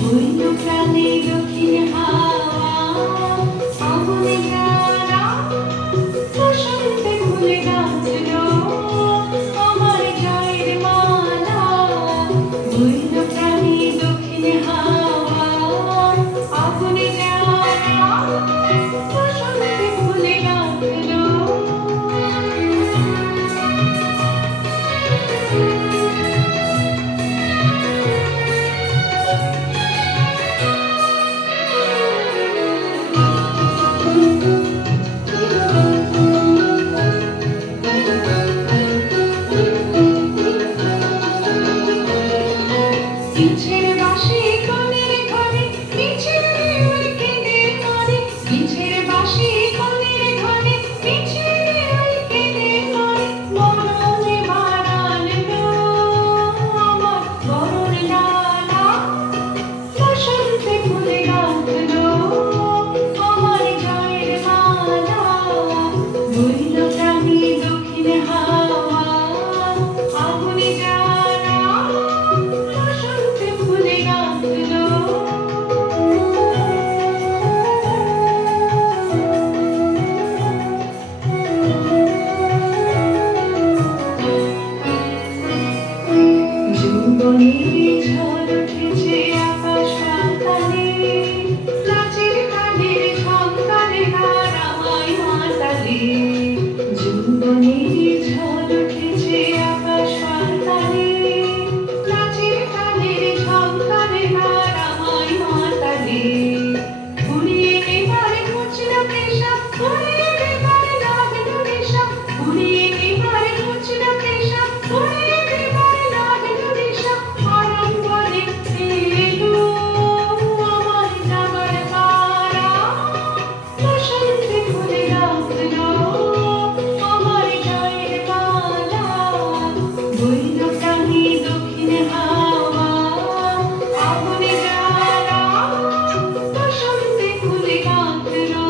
বইল প্রাণে দক্ষিণ হাওয়া আগুনে জ্বালা বসন্তে ফুলে গাঁথলো আমার জয়ের মালা। বইল প্রাণে দক্ষিণ হাওয়া আগুনে জ্বালা বসন্তে ফুলে গাঁথলো। পিছের বাঁশি কনের ঘরে পিছের ওই কেঁদে মরে। পিছের বাঁশি কনের ঘরে পিছের ওই কেঁদে মরে। মরণে বাড়ালো আমার বরণ ডালা বসন্তে ফুলে গাঁথলো আমার জয়ের মালা। বইল প্রাণে দক্ষিণ হাওয়া আগুনে জ্বালা বসন্তে ফুলে গাঁথলো। যৌবনের ঝড় উঠেছে আকাশ পাতালে নাচের গানের ঝংকারে গান আমায় মাতালে। যৌবনের ঝড় উঠেছে আকাশ পাতালে নাচের গানের ঝংকারে গান আমায় মাতালে। উড়িয়ে নেবার ঘুচল পেশা উড়িয়ে নেবার লাগলো নেশা। উড়িয়ে নেবার ঘুচল পেশা উড়িয়ে নেবার লাগলো নেশা। আড়ম্বরে এলো আমার যাবার পারা বসন্তে ফুলে গাঁথলো আমার জয়ের মালা। বইল প্রাণে দক্ষিণ হাওয়া আগুনে জ্বালা বসন্তে ফুলে গাঁথলো।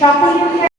সকলে